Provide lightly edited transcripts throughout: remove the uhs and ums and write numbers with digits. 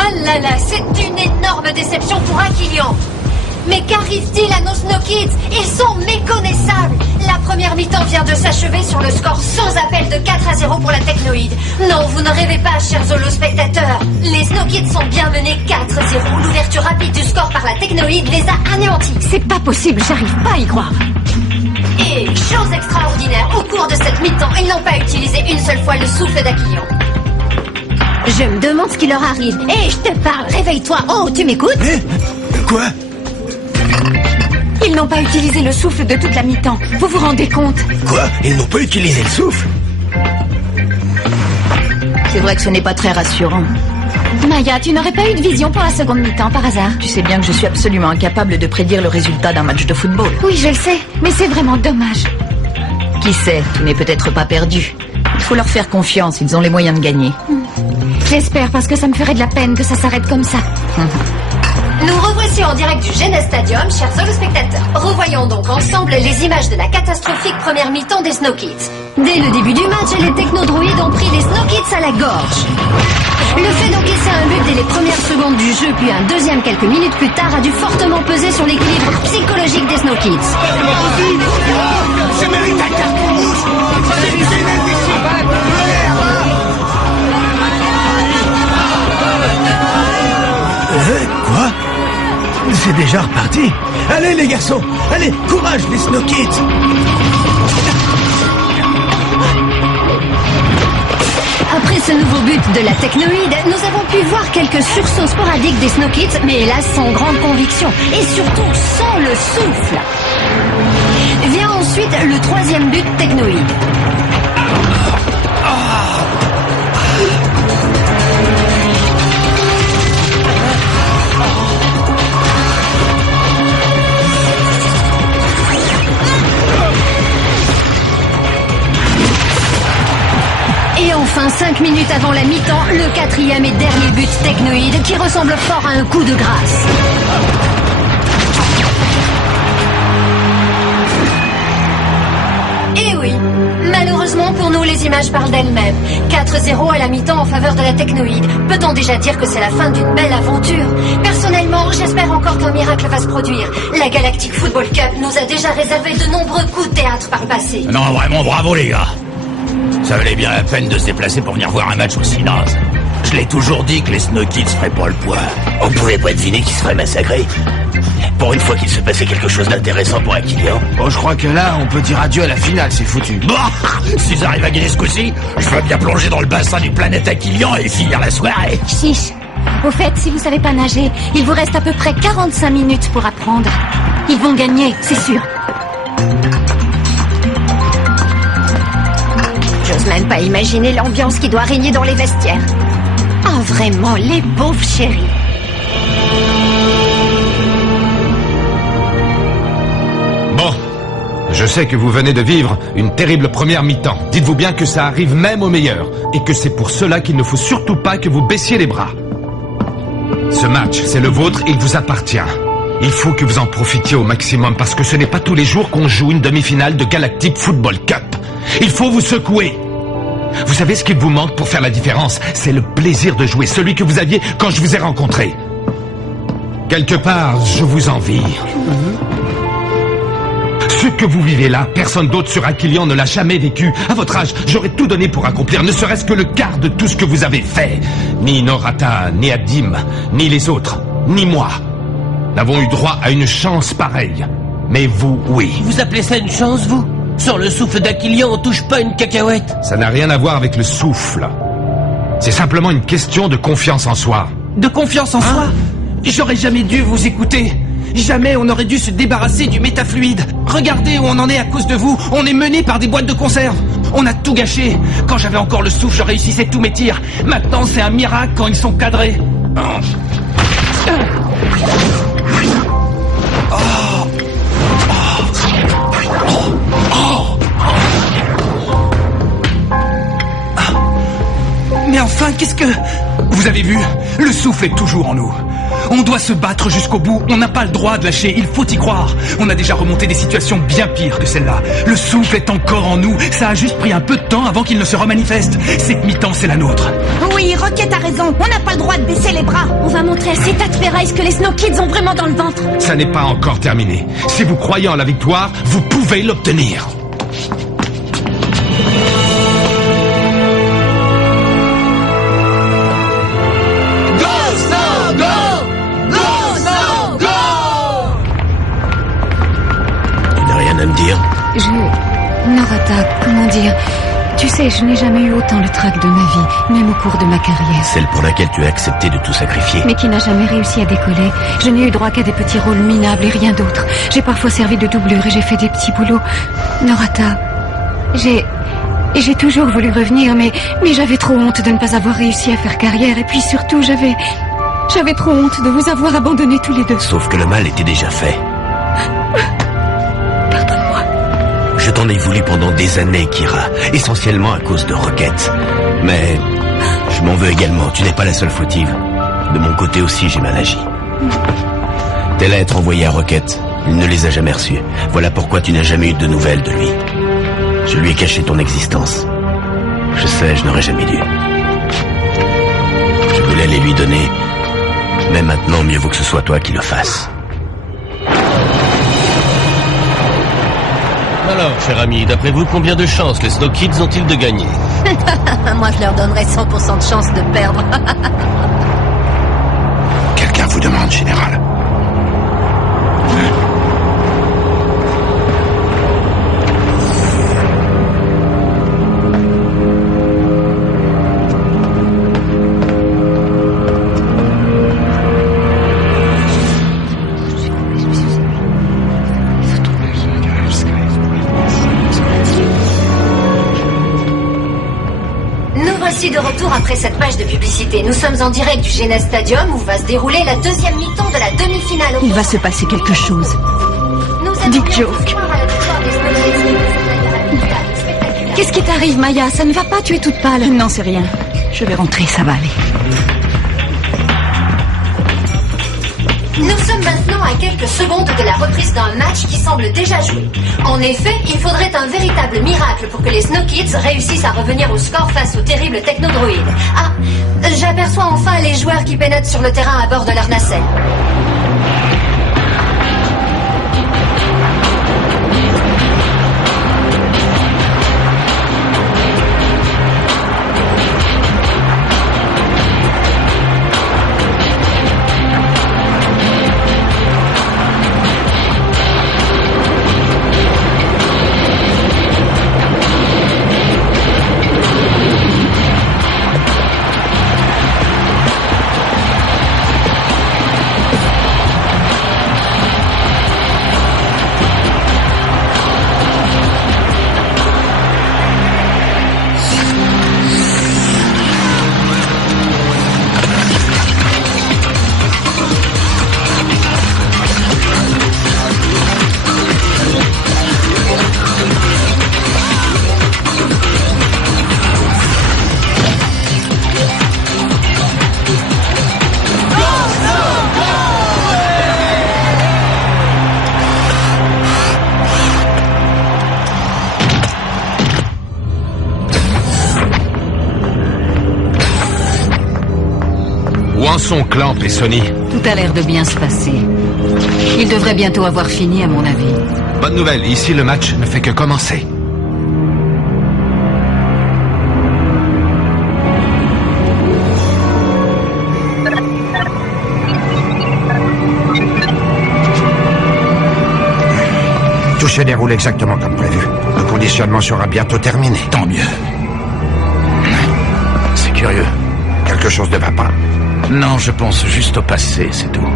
Oh là là, c'est une énorme déception pour Aquilion. Mais qu'arrive-t-il à nos Snow Kids? Ils sont méconnaissables. La première mi-temps vient de s'achever sur le score sans appel de 4-0 pour la Technoïde. Non, vous ne rêvez pas, chers holo-spectateurs. Les Snow Kids sont bien menés 4-0. L'ouverture rapide du score par la Technoïde les a anéantis. C'est pas possible, j'arrive pas à y croire. Et, chose extraordinaire, au cours de cette mi-temps, ils n'ont pas utilisé une seule fois le souffle d'Aquilion. Je me demande ce qui leur arrive. Hé, je te parle, réveille-toi. Oh, tu m'écoutes? Quoi? Ils n'ont pas utilisé le souffle de toute la mi-temps. Vous vous rendez compte? Quoi? Ils n'ont pas utilisé le souffle? C'est vrai que ce n'est pas très rassurant. Maya, tu n'aurais pas eu de vision pour la seconde mi-temps par hasard? Tu sais bien que je suis absolument incapable de prédire le résultat d'un match de football. Oui, je le sais, mais c'est vraiment dommage. Qui sait, tout n'est peut-être pas perdu. Il faut leur faire confiance, ils ont les moyens de gagner. J'espère, parce que ça me ferait de la peine que ça s'arrête comme ça. Nous revoici en direct du Gene Stadium, chers holo-spectateurs. Revoyons donc ensemble les images de la catastrophique première mi-temps des Snow Kids. Dès le début du match, les technodroïdes ont pris les Snow Kids à la gorge. Le fait d'encaisser un but dès les premières secondes du jeu, puis un deuxième quelques minutes plus tard, a dû fortement peser sur l'équilibre psychologique des Snow Kids. Je mérite un carton rouge. Quoi? C'est déjà reparti. Allez les garçons, allez, courage les Snow Kids. Après ce nouveau but de la Technoïde, nous avons pu voir quelques sursauts sporadiques des Snow Kids, mais hélas sans grande conviction, et surtout sans le souffle. Vient ensuite le troisième but Technoïde. Et enfin, 5 minutes avant la mi-temps, le quatrième et dernier but Technoïde qui ressemble fort à un coup de grâce. Et oui, malheureusement pour nous, les images parlent d'elles-mêmes. 4-0 à la mi-temps en faveur de la Technoïde. Peut-on déjà dire que c'est la fin d'une belle aventure? Personnellement, j'espère encore qu'un miracle va se produire. La Galactic Football Cup nous a déjà réservé de nombreux coups de théâtre par le passé. Non, vraiment, bravo les gars. Ça valait bien la peine de se déplacer pour venir voir un match aussi naze. Je l'ai toujours dit que les Snow Kids feraient pas le poids. On pouvait pas deviner qu'ils seraient massacrés. Pour une fois qu'il se passait quelque chose d'intéressant pour Aquilion. Bon, je crois que là, on peut dire adieu à la finale, c'est foutu. Bah, s'ils arrivent à gagner ce coup-ci, je veux bien plonger dans le bassin du planète Aquilion et finir la soirée. Chiche. Au fait, si vous savez pas nager, il vous reste à peu près 45 minutes pour apprendre. Ils vont gagner, c'est sûr. J'ose même pas imaginer l'ambiance qui doit régner dans les vestiaires. Ah, vraiment, les pauvres chéris. Bon, je sais que vous venez de vivre une terrible première mi-temps. Dites-vous bien que ça arrive même aux meilleurs, et que c'est pour cela qu'il ne faut surtout pas que vous baissiez les bras. Ce match, c'est le vôtre, il vous appartient. Il faut que vous en profitiez au maximum, parce que ce n'est pas tous les jours qu'on joue une demi-finale de Galactic Football Cup. Il faut vous secouer. Vous savez ce qu'il vous manque pour faire la différence? C'est le plaisir de jouer, celui que vous aviez quand je vous ai rencontré. Quelque part, je vous envie. Ce que vous vivez là, personne d'autre sur Aquilion ne l'a jamais vécu. À votre âge, j'aurais tout donné pour accomplir ne serait-ce que le quart de tout ce que vous avez fait. Ni Norata, ni Adim, ni les autres, ni moi n'avons eu droit à une chance pareille. Mais vous, oui. Vous appelez ça une chance, vous? Sur le souffle d'Aquilion, on touche pas une cacahuète. Ça n'a rien à voir avec le souffle. C'est simplement une question de confiance en soi. De confiance en soi? J'aurais jamais dû vous écouter. Jamais on aurait dû se débarrasser du métafluide. Regardez où on en est à cause de vous. On est mené par des boîtes de conserve. On a tout gâché. Quand j'avais encore le souffle, je réussissais tous mes tirs. Maintenant, c'est un miracle quand ils sont cadrés. Mais enfin, qu'est-ce que... Vous avez vu? Le souffle est toujours en nous. On doit se battre jusqu'au bout. On n'a pas le droit de lâcher. Il faut y croire. On a déjà remonté des situations bien pires que celle-là. Le souffle est encore en nous. Ça a juste pris un peu de temps avant qu'il ne se remanifeste. Cette mi-temps, c'est la nôtre. Oui, Rocket a raison. On n'a pas le droit de baisser les bras. On va montrer à ces tas de ferrailles ce que les Snow Kids ont vraiment dans le ventre. Ça n'est pas encore terminé. Si vous croyez en la victoire, vous pouvez l'obtenir. À me dire. Narata, comment dire? Tu sais, je n'ai jamais eu autant le trac de ma vie, même au cours de ma carrière. Celle pour laquelle tu as accepté de tout sacrifier. Mais qui n'a jamais réussi à décoller. Je n'ai eu droit qu'à des petits rôles minables et rien d'autre. J'ai parfois servi de doublure et j'ai fait des petits boulots. Narata, j'ai toujours voulu revenir, mais j'avais trop honte de ne pas avoir réussi à faire carrière. Et puis surtout, j'avais trop honte de vous avoir abandonnés tous les deux. Sauf que le mal était déjà fait. Je t'en ai voulu pendant des années, Kira, essentiellement à cause de Rocket. Mais je m'en veux également, tu n'es pas la seule fautive. De mon côté aussi, j'ai mal agi. Tes lettres envoyées à Rocket, il ne les a jamais reçues. Voilà pourquoi tu n'as jamais eu de nouvelles de lui. Je lui ai caché ton existence. Je sais, je n'aurais jamais dû. Je voulais les lui donner, mais maintenant, mieux vaut que ce soit toi qui le fasses. Alors, cher ami, d'après vous, combien de chances les Snow Kids ont-ils de gagner? Moi, je leur donnerais 100% de chance de perdre. Quelqu'un vous demande, général. Voici de retour après cette page de publicité. Nous sommes en direct du Genes Stadium où va se dérouler la deuxième mi-temps de la demi-finale. Il va se passer quelque chose. Dites Joke. Qu'est-ce qui t'arrive, Maya? Ça ne va pas, tu es toute pâle. Non, c'est rien. Je vais rentrer, ça va aller. Nous sommes maintenant à quelques secondes de la reprise d'un match qui semble déjà joué. En effet, il faudrait un véritable miracle pour que les Snow Kids réussissent à revenir au score face aux terribles technodroïdes. Ah, j'aperçois enfin les joueurs qui pénètrent sur le terrain à bord de leur nacelle. Où en sont Clamp et Sony? Tout a l'air de bien se passer. Ils devraient bientôt avoir fini, à mon avis. Bonne nouvelle, ici le match ne fait que commencer. Tout se déroule exactement comme prévu. Le conditionnement sera bientôt terminé. Tant mieux. C'est curieux. Quelque chose ne va pas. Non, je pense juste au passé, c'est tout.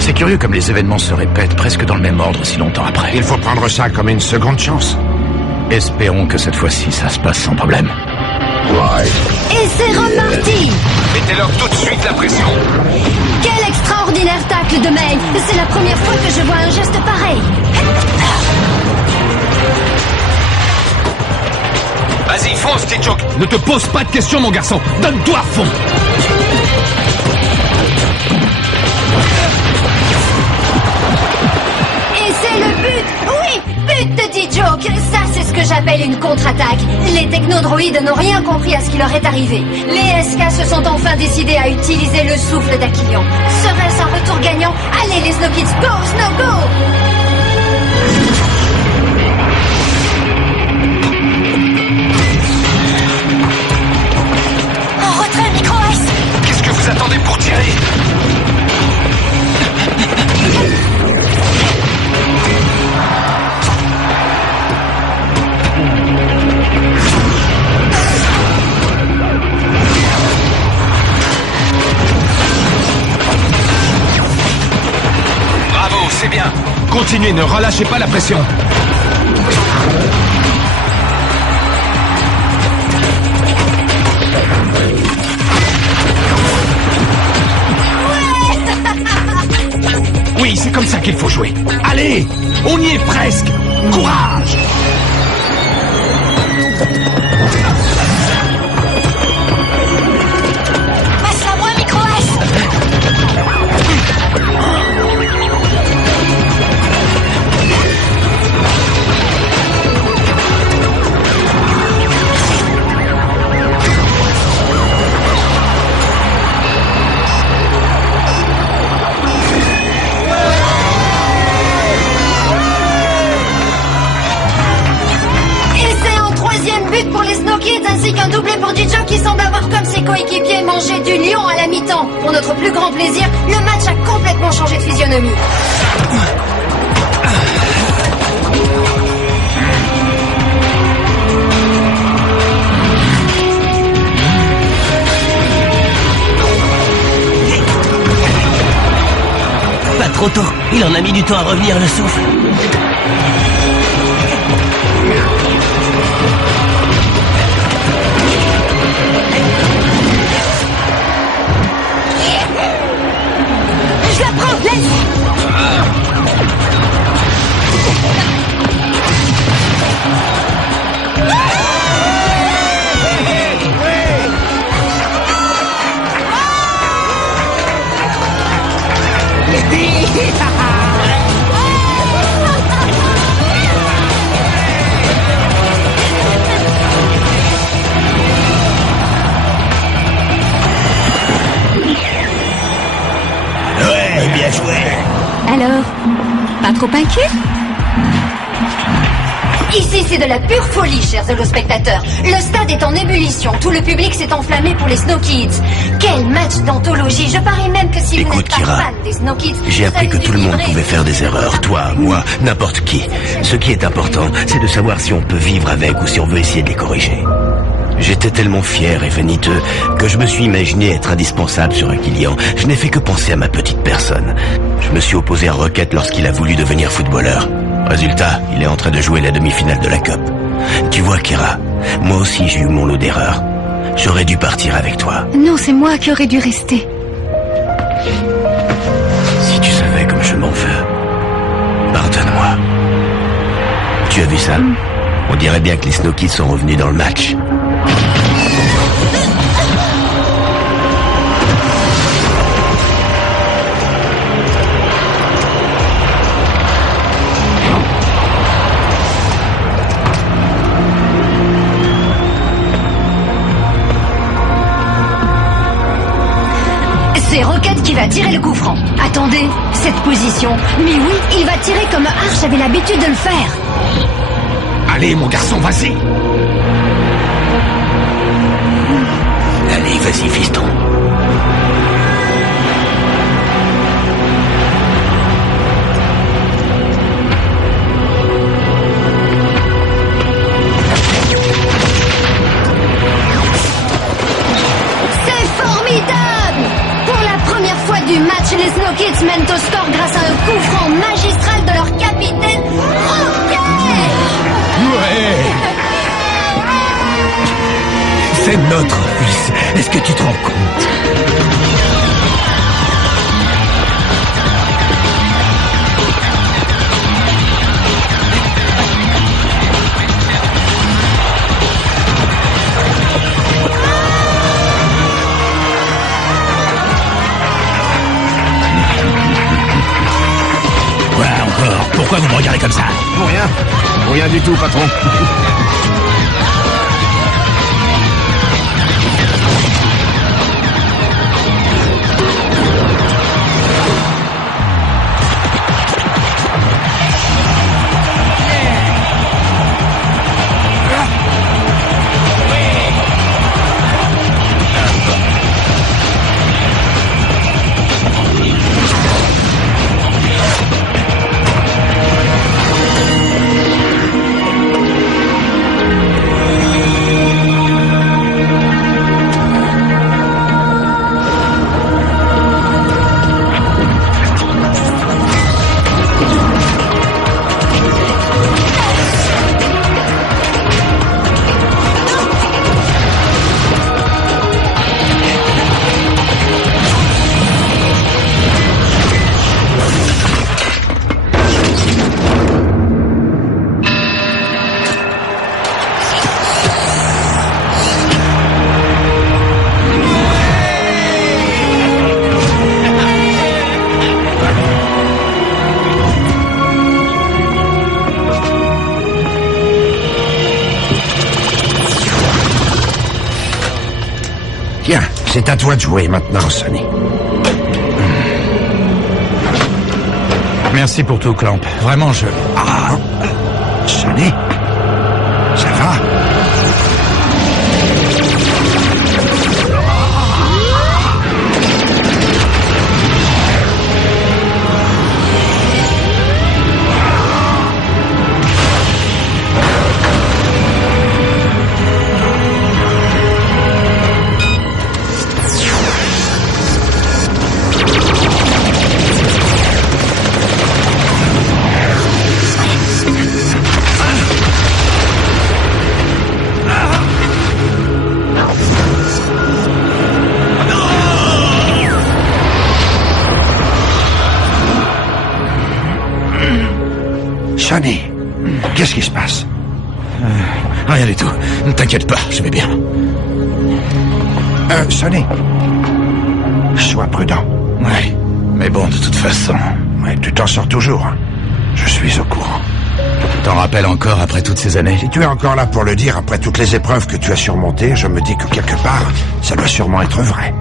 C'est curieux comme les événements se répètent presque dans le même ordre si longtemps après. Il faut prendre ça comme une seconde chance. Espérons que cette fois-ci, ça se passe sans problème. Et c'est reparti! Mettez-leur tout de suite la pression. Quel extraordinaire tacle de May! C'est la première fois que je vois un geste pareil. Vas-y, fonce, Kid Joke. Ne te pose pas de questions, mon garçon. Donne-toi à fond. Et c'est le but! Oui! But de D-Joke! Ça, c'est ce que J'appelle une contre-attaque. Les technodroïdes n'ont rien compris à ce qui leur est arrivé. Les SK se sont enfin décidés à utiliser le souffle d'Aquilion. Serait-ce un retour gagnant? Allez les Snow Kids, go Snow, go! En retrait, Micro-S! Qu'est-ce que vous attendez pour tirer? Bravo, c'est bien. Continuez, ne relâchez pas la pression. Oui, c'est comme ça qu'il faut jouer. Allez, on y est presque. Courage! Passe-la moi, Micro-S! Pour les Snow Kids ainsi qu'un doublé pour Jijo qui semble avoir comme ses coéquipiers mangé du lion à la mi-temps. Pour notre plus grand plaisir, le match a complètement changé de physionomie. Pas trop tôt, il en a mis du temps à revenir le souffle. Je la prends, laisse! Ouais, bien joué. Alors, pas trop inquiet? Ici, c'est de la pure folie, chers holospectateurs. Le stade est en ébullition. Tout le public s'est enflammé pour les Snow Kids. Quel match d'anthologie. Je parie même que si vous Écoute, n'êtes pas Kira, fan des Snow Kids... J'ai vous appris avez que dû tout le monde vibrer. pouvait faire des erreurs. Toi, moi, n'importe qui. Ce qui est important, c'est de savoir si on peut vivre avec ou si on veut essayer de les corriger. J'étais tellement fier et vaniteux que je me suis imaginé être indispensable sur Aquilion. Je n'ai fait que penser à ma petite personne. Je me suis opposé à Rocket lorsqu'il a voulu devenir footballeur. Résultat, il est en train de jouer la demi-finale de la Cup. Tu vois, Kira, moi aussi j'ai eu mon lot d'erreurs. J'aurais dû partir avec toi. Non, c'est moi qui aurais dû rester. Si tu savais comme je m'en veux, pardonne-moi. Tu as vu ça? On dirait bien que les Snow Kids sont revenus dans le match. C'est Rocket qui va tirer le coup franc. Attendez, cette position. Mais oui, il va tirer comme Arch avait l'habitude de le faire. Allez, mon garçon, vas-y. Allez, vas-y, fiston. C'est formidable! Pour la première fois du match, les Snow Kids mènent au score grâce à un coup franc magistral de leur capitaine, Rocket! Ouais. C'est notre fils. Est-ce que tu te rends compte? Ouais, encore. Pourquoi vous me regardez tirer comme ça? Pour rien. Pour rien du tout, patron. Tiens, c'est à toi de jouer maintenant, Sonny. Merci pour tout, Clamp. Vraiment, je... Ah, Sonny, ça va? Sonny, qu'est-ce qui se passe? Rien du tout. Ne t'inquiète pas, je vais bien. Sonny, sois prudent. Ouais, mais bon, de toute façon... Ouais, tu t'en sors toujours. Je suis au courant. T'en rappelles encore après toutes ces années? Si tu es encore là pour le dire, après toutes les épreuves que tu as surmontées, je me dis que quelque part, ça doit sûrement être vrai.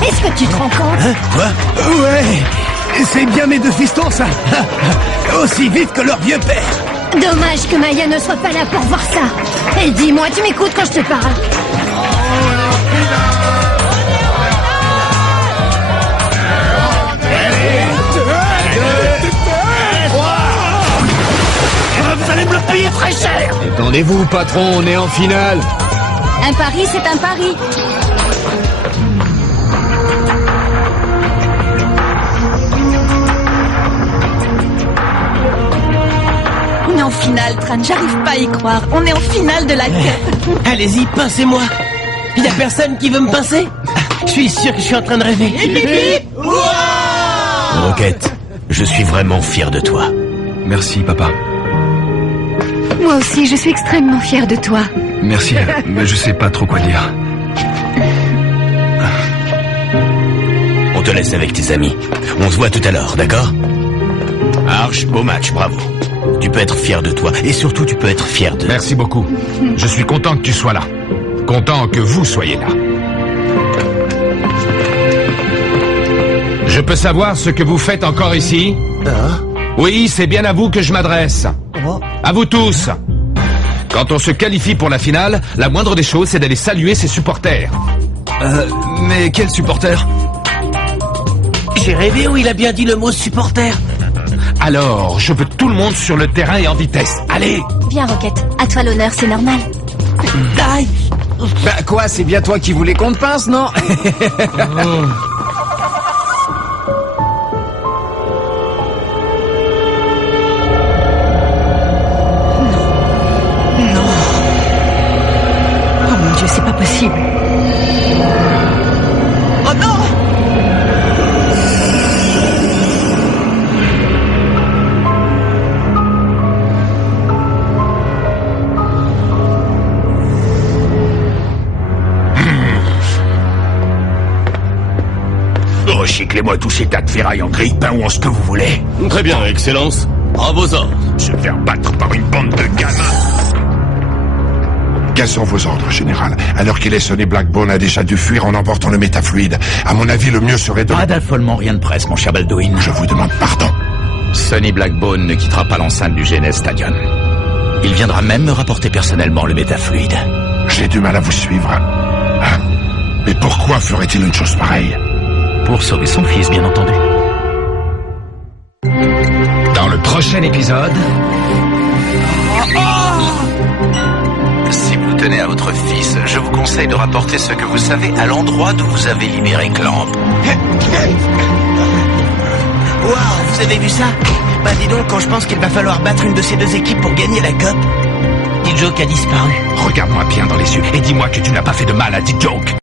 Est-ce que tu te rends compte? Quoi? Ouais, c'est bien mes deux fistons, ça. Aussi vite que leur vieux père. Dommage que Maya ne soit pas là pour voir ça. Elle dit, moi, tu m'écoutes quand je te parle. Vous allez me le payer très cher! Détendez-vous, patron, on est en finale. Un pari, c'est un pari. On est en finale, Tran, j'arrive pas à y croire. On est en finale de la quête. Allez-y, pincez-moi. Y a personne qui veut me pincer? Je suis sûr que je suis en train de rêver. Rocket, je suis vraiment fier de toi. Merci, papa. Moi aussi, je suis extrêmement fière de toi. Merci, mais je sais pas trop quoi dire. On te laisse avec tes amis. On se voit tout à l'heure, d'accord? Arch, beau match, bravo. Tu peux être fier de toi, et surtout tu peux être fier de... Merci beaucoup. Je suis content que tu sois là. Content que vous soyez là. Je peux savoir ce que vous faites encore ici? Oui, c'est bien à vous que je m'adresse. À vous tous. Quand on se qualifie pour la finale, la moindre des choses, c'est d'aller saluer ses supporters. Mais quel supporter? J'ai rêvé où il a bien dit le mot supporter. Alors, je veux tout le monde sur le terrain et en vitesse. Allez! Viens, Rocket. À toi l'honneur, c'est normal. Bah quoi, c'est bien toi qui voulais qu'on te pince, non? Oh mon Dieu, c'est pas possible. Oh non! Recyclez-moi tous ces tas de ferraille en grille-pain ou en ce que vous voulez. Très bien, Excellence. À vos ordres. Se faire battre par une bande de gamins. Quels sont vos ordres, général? Alors qu'il est sonné, Blackbone a déjà dû fuir en emportant le métafluide. À mon avis, le mieux serait de... Pas d'affolement, rien de presse, mon cher Baldwin. Je vous demande pardon. Sonny Blackbone ne quittera pas l'enceinte du GNS Stadium. Il viendra même me rapporter personnellement le métafluide. J'ai du mal à vous suivre. Hein? Mais pourquoi ferait-il une chose pareille? Pour sauver son fils, bien entendu. Dans le prochain épisode... Si vous tenez à votre fils, je vous conseille de rapporter ce que vous savez à l'endroit d'où vous avez libéré Clamp. Waouh, vous avez vu ça? Bah dis donc, quand je pense qu'il va falloir battre une de ces deux équipes pour gagner la COP. T-Joke a disparu. Regarde-moi bien dans les yeux et dis-moi que tu n'as pas fait de mal à T-Joke.